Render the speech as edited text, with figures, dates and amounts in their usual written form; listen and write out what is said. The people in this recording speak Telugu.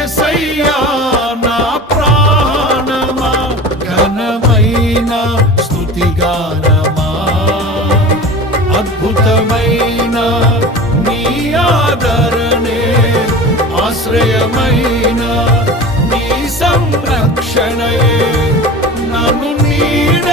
యేసయ్యా నా ప్రాణమా ఘనమైన స్తుతిగానమా అద్భుతమైన నీ ఆదరణే ఆశ్రయమైన నీ సంరక్షణయే నన్ను నీడ